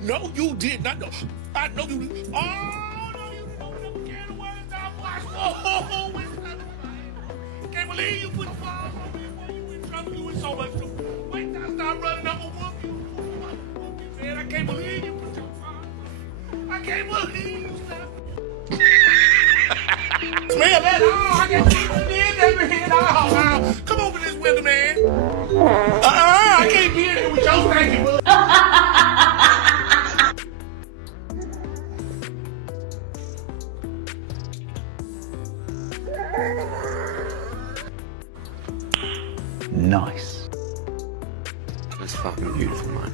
No, you did not know. I know you did. Oh, no, you didn't open up a can of worms. I watched. Oh, can't believe you put fire on me. Boy, you in trouble. You in so much trouble. Wait till I start running up a whoop you. Man, I can't believe you put your fire. I can't believe you slapped me. Smell that? Oh, I can't believe you did that, man. Oh, come over this weather, man. I can't be in here with your stanky butt. Nice. That's fucking beautiful, man.